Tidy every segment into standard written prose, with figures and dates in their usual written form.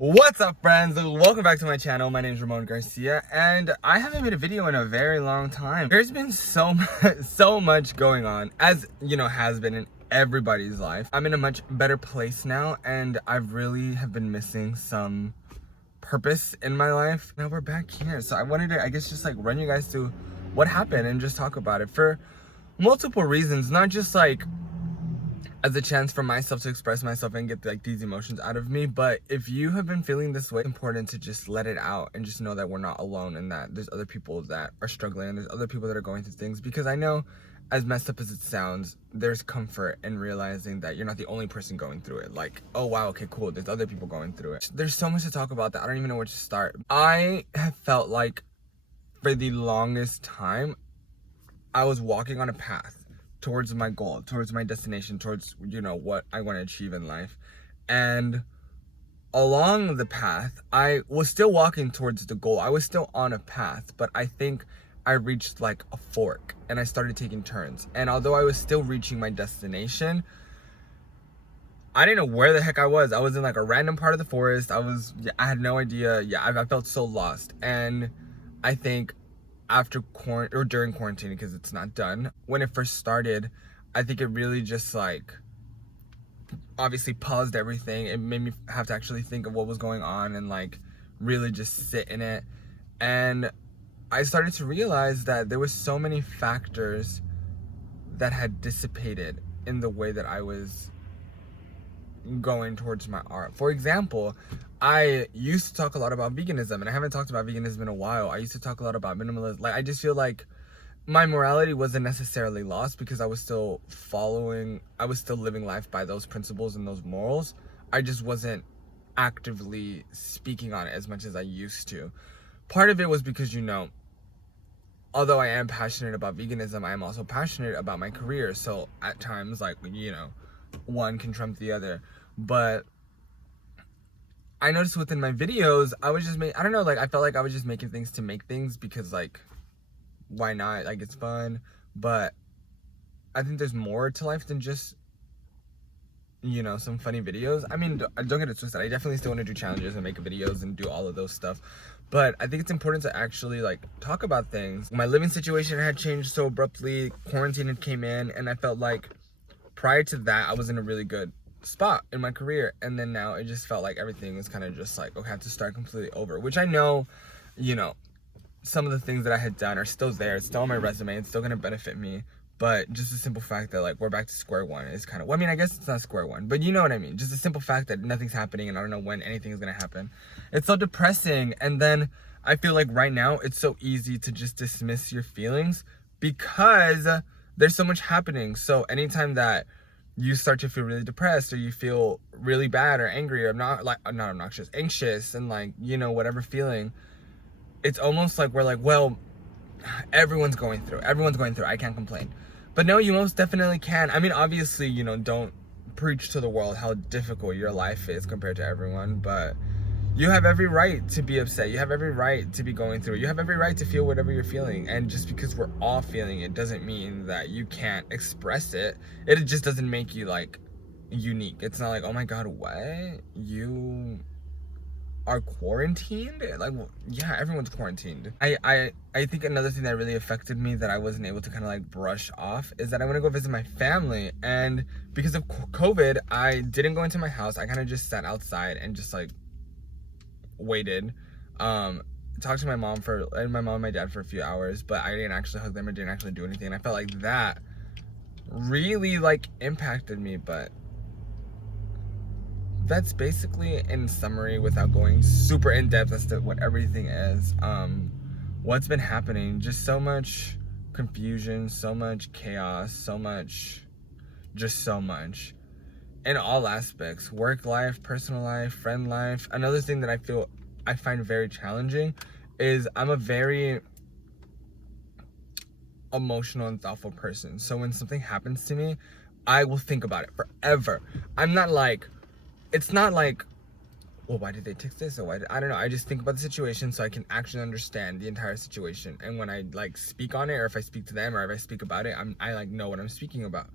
What's up, friends? Welcome back to my channel. My name is Ramon Garcia, and I haven't made a video in a very long time. There's been so much going on, as you know, has been in everybody's life. I'm in a much better place now, and I really have been missing some purpose in my life. Now we're back here, so I wanted to, I guess, just like run you guys through what happened and just talk about it for multiple reasons, not just like as a chance for myself to express myself and get like these emotions out of me. But if you have been feeling this way, it's important to just let it out and just know that we're not alone, and that there's other people that are struggling, and there's other people that are going through things. Because I know, as messed up as it sounds, there's comfort in realizing that you're not the only person going through it. Like, oh wow, okay, cool, there's other people going through it. There's so much to talk about that I don't even know where to start. I have felt like for the longest time I was walking on a path towards my goal, towards my destination, towards, you know, what I want to achieve in life. And along the path, I was still walking towards the goal. I was still on a path, but I think I reached like a fork and I started taking turns. And although I was still reaching my destination, I didn't know where the heck I was. I was in like a random part of the forest. I had no idea. I felt so lost. And I think after during quarantine, because it's not done, when it first started, I think it really just like obviously paused everything. It made me have to actually think of what was going on and like really just sit in it. And I started to realize that there was so many factors that had dissipated in the way that I was going towards my art. For example, I used to talk a lot about veganism, and I haven't talked about veganism in a while. I used to talk a lot about minimalism. Like, I just feel like my morality wasn't necessarily lost because I was still living life by those principles and those morals. I just wasn't actively speaking on it as much as I used to. Part of it was because, you know, although I am passionate about veganism, I am also passionate about my career. So at times, like, you know, one can trump the other. But I noticed within my videos, I was just I don't know, like, I felt like I was just making things to make things because, like, why not? Like, it's fun. But I think there's more to life than just, you know, some funny videos. I mean, don't get it twisted. I definitely still want to do challenges and make videos and do all of those stuff. But I think it's important to actually, like, talk about things. My living situation had changed so abruptly. Quarantine had came in, and I felt like prior to that, I was in a really good spot in my career, and then now it just felt like everything was kind of just like, okay, I have to start completely over, which I know, you know, some of the things that I had done are still there. It's still on my resume. It's still going to benefit me. But just the simple fact that, like, we're back to square one is kind of, well, I mean, I guess it's not square one, but you know what I mean. Just the simple fact that nothing's happening and I don't know when anything is going to happen. It's so depressing. And then I feel like right now it's so easy to just dismiss your feelings because there's so much happening. So anytime that you start to feel really depressed, or you feel really bad or angry, or not obnoxious, anxious, and, like, you know, whatever feeling, it's almost like we're like, well, everyone's going through, I can't complain. But no, you most definitely can. I mean, obviously, you know, don't preach to the world how difficult your life is compared to everyone, but you have every right to be upset. You have every right to be going through it. You have every right to feel whatever you're feeling. And just because we're all feeling it doesn't mean that you can't express it. It just doesn't make you, like, unique. It's not like, oh my God, what? You are quarantined? Like, well, yeah, everyone's quarantined. I think another thing that really affected me that I wasn't able to kind of like brush off is that I want to go visit my family, and because of COVID, I didn't go into my house. I kind of just sat outside and just like waited, talked to my mom and my dad for a few hours, but I didn't actually hug them or didn't actually do anything. And I felt like that really like impacted me. But that's basically, in summary, without going super in depth as to what everything is, what's been happening. Just so much confusion, so much chaos, so much in all aspects: work life, personal life, friend life. Another thing that I find very challenging is I'm a very emotional and thoughtful person. So when something happens to me, I will think about it forever. It's not like, well, why did they text this? Or I don't know. I just think about the situation so I can actually understand the entire situation. And when I like speak on it, or if I speak to them, or if I speak about it, I like know what I'm speaking about.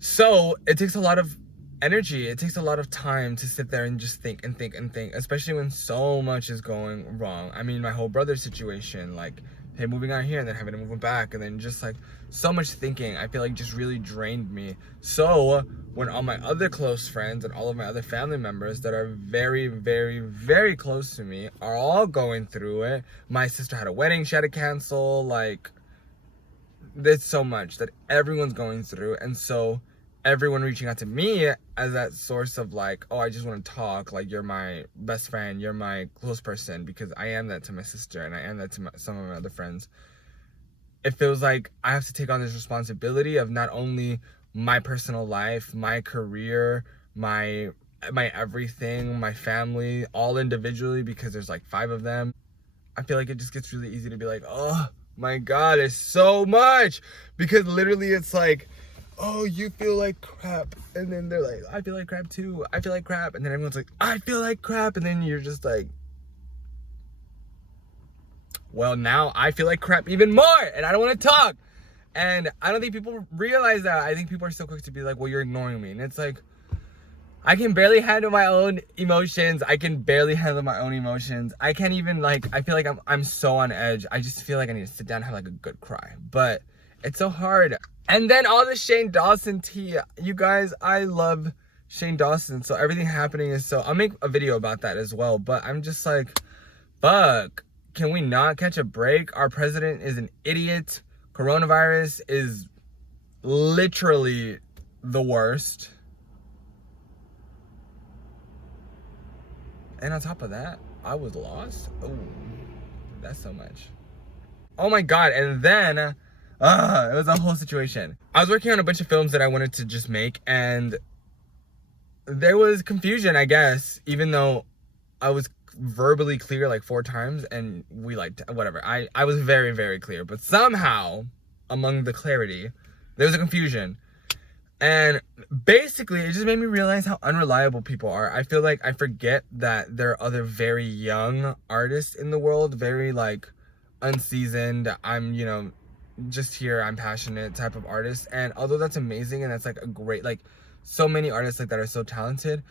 So it takes a lot of energy. It takes a lot of time to sit there and just think and think and think, especially when so much is going wrong. I mean, my whole brother situation, like him moving out here and then having to move him back, and then just like so much thinking, I feel like just really drained me. So when all my other close friends and all of my other family members that are very, very, very close to me are all going through it. My sister had a wedding she had to cancel. Like, there's so much that everyone's going through, and so everyone reaching out to me as that source of like, oh, I just want to talk, like, you're my best friend, you're my close person, because I am that to my sister and I am that to some of my other friends. It feels like I have to take on this responsibility of not only my personal life, my career, my everything, my family, all individually, because there's like 5 of them. I feel like it just gets really easy to be like, oh my God, it's so much, because literally it's like, oh, you feel like crap, and then they're like, I feel like crap too, I feel like crap, and then everyone's like, I feel like crap, and then you're just like, well, now I feel like crap even more, and I don't want to talk. And I don't think people realize that. I think people are so quick to be like, well, you're ignoring me, and it's like, I can barely handle my own emotions. I can barely handle my own emotions. I can't even, like, I feel like I'm so on edge. I just feel like I need to sit down and have like a good cry, but it's so hard. And then all the Shane Dawson tea. You guys, I love Shane Dawson. So everything happening is so... I'll make a video about that as well. But I'm just like, fuck. Can we not catch a break? Our president is an idiot. Coronavirus is literally the worst. And on top of that, I was lost. Oh, that's so much. Oh my God. And then... it was a whole situation. I was working on a bunch of films that I wanted to just make, and there was confusion, I guess, even though I was verbally clear like 4 times, and we like, whatever. I was very, very clear, but somehow among the clarity, there was a confusion. And basically, it just made me realize how unreliable people are. I feel like I forget that there are other very young artists in the world, very like unseasoned. I'm, you know, just here, I'm passionate type of artist. And although that's amazing and that's like a great, like, so many artists like that are so talented,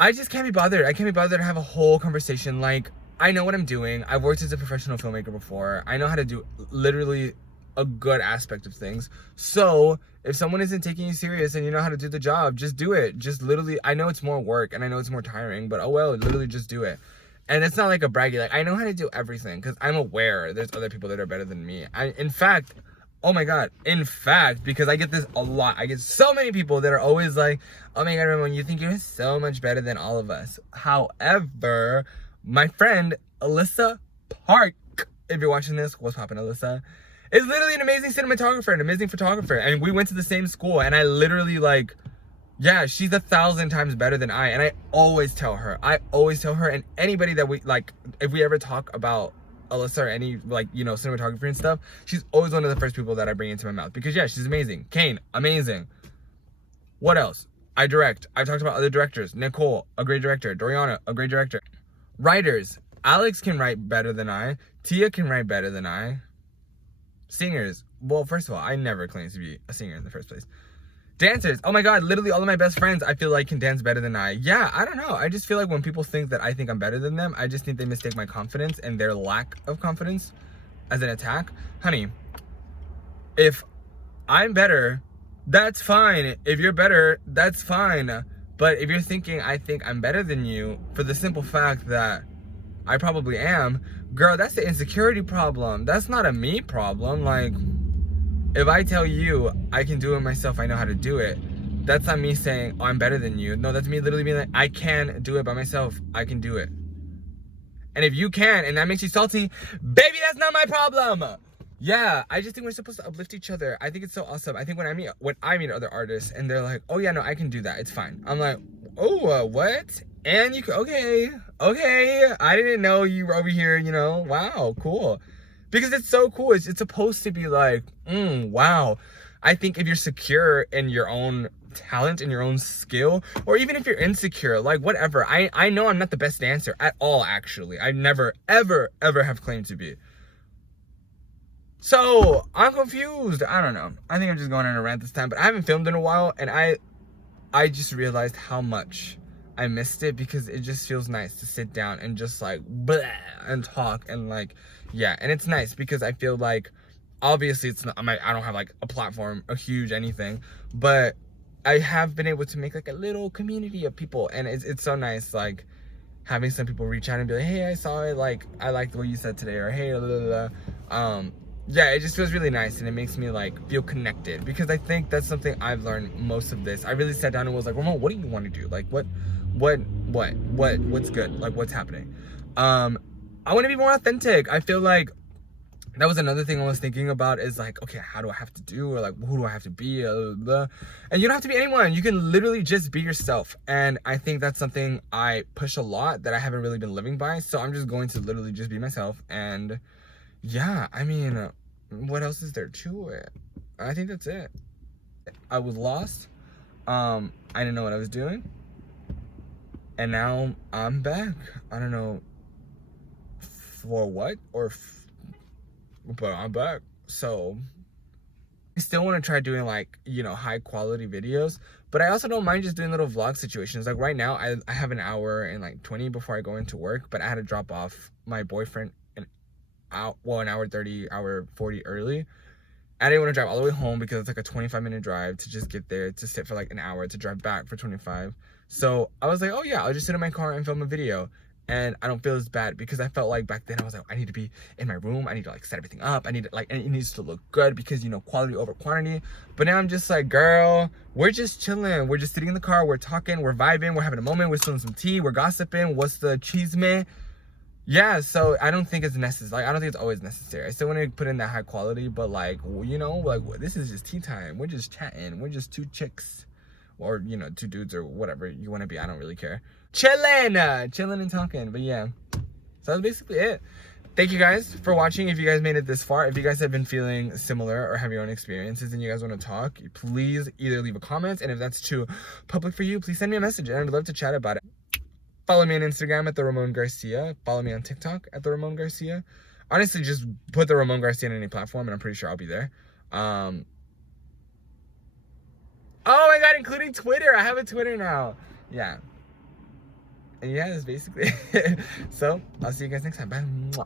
I just can't be bothered. I can't be bothered to have a whole conversation. Like, I know what I'm doing. I've worked as a professional filmmaker before. I know how to do literally a good aspect of things. So if someone isn't taking you serious and you know how to do the job, just do it. Just literally, I know it's more work and I know it's more tiring, but oh well, literally just do it. And it's not like a braggy, like, I know how to do everything, because I'm aware there's other people that are better than me. In fact, oh my God, in fact, because I get this a lot. I get so many people that are always like, oh my God, Ramon, you think you're so much better than all of us. However, my friend, Alyssa Park, if you're watching this, what's poppin', Alyssa, is literally an amazing cinematographer, an amazing photographer. And we went to the same school, and I literally, like, yeah, she's 1,000 times better than I. And I always tell her, and anybody that we, like, if we ever talk about Alyssa or any, like, you know, cinematography and stuff, she's always one of the first people that I bring into my mouth. Because, yeah, she's amazing. Kane, amazing. What else? I direct. I've talked about other directors. Nicole, a great director. Doriana, a great director. Writers. Alex can write better than I. Tia can write better than I. Singers. Well, first of all, I never claimed to be a singer in the first place. Dancers. Oh my God, literally all of my best friends I feel like can dance better than I. Yeah, I don't know. I just feel like when people think that I think I'm better than them, I just think they mistake my confidence and their lack of confidence as an attack. Honey, if I'm better, that's fine. If you're better, that's fine. But if you're thinking I think I'm better than you for the simple fact that I probably am, girl, that's the insecurity problem. That's not a me problem. Like, if I tell you I can do it myself, I know how to do it, that's not me saying, oh, I'm better than you. No, that's me literally being like, I can do it by myself. I can do it. And if you can, and that makes you salty, baby, that's not my problem. Yeah, I just think we're supposed to uplift each other. I think it's so awesome. I think when I meet other artists and they're like, oh yeah, no, I can do that. It's fine. I'm like, oh, what? And you can, okay. I didn't know you were over here, you know, wow, cool. Because it's so cool. It's supposed to be like, wow. I think if you're secure in your own talent and your own skill, or even if you're insecure, like whatever. I know I'm not the best dancer at all, actually. I never, ever, ever have claimed to be. So, I'm confused. I don't know. I think I'm just going on a rant this time, but I haven't filmed in a while, and I I just realized how much I missed it, because it just feels nice to sit down and just like blah and talk and like, yeah. And it's nice because I feel like, obviously it's not, I don't have like a platform, a huge anything, but I have been able to make like a little community of people, and it's so nice, like having some people reach out and be like, hey, I saw it, like I liked what you said today, or hey, blah, blah, blah. Yeah, it just feels really nice, and it makes me like feel connected, because I think that's something I've learned most of this. I really sat down and was like, Ramon, what do you want to do? Like what's good? Like what's happening? I want to be more authentic. I feel like that was another thing I was thinking about, is like, okay, how do I have to do, or like who do I have to be, blah, blah. And you don't have to be anyone. You can literally just be yourself. And I think that's something I push a lot that I haven't really been living by. So I'm just going to literally just be myself. And yeah, I mean, what else is there to it? I think that's it. I was lost. I didn't know what I was doing, and now I'm back. I don't know for what, but I'm back. So I still want to try doing like, you know, high quality videos, but I also don't mind just doing little vlog situations. Like right now I have an hour and like 20 before I go into work, but I had to drop off my boyfriend an hour 30, hour 40 early. I didn't want to drive all the way home because it's like a 25-minute drive to just get there, to sit for like an hour, to drive back for 25. So I was like, oh yeah, I'll just sit in my car and film a video. And I don't feel as bad, because I felt like back then I was like, I need to be in my room, I need to like set everything up, I need to like, and it needs to look good, because, you know, quality over quantity. But now I'm just like, girl, we're just chilling, we're just sitting in the car, we're talking, we're vibing, we're having a moment, we're spilling some tea, we're gossiping, what's the chisme? Yeah, so I don't think it's necessary. Like, I don't think it's always necessary. I still want to put in that high quality, but like, you know, like this is just tea time, we're just chatting, we're just two chicks, or, you know, two dudes, or whatever you want to be. I don't really care. Chilling and talking. But yeah, so that's basically it. Thank you guys for watching. If you guys made it this far, if you guys have been feeling similar or have your own experiences and you guys want to talk, please either leave a comment, and if that's too public for you, please send me a message, and I'd love to chat about it. Follow me on Instagram at the Ramon Garcia. Follow me on TikTok at the Ramon Garcia. Honestly, just put the Ramon Garcia on any platform, and I'm pretty sure I'll be there. Oh my god, including Twitter. I have a Twitter now. Yeah. And yeah, that's basically it. So, I'll see you guys next time. Bye.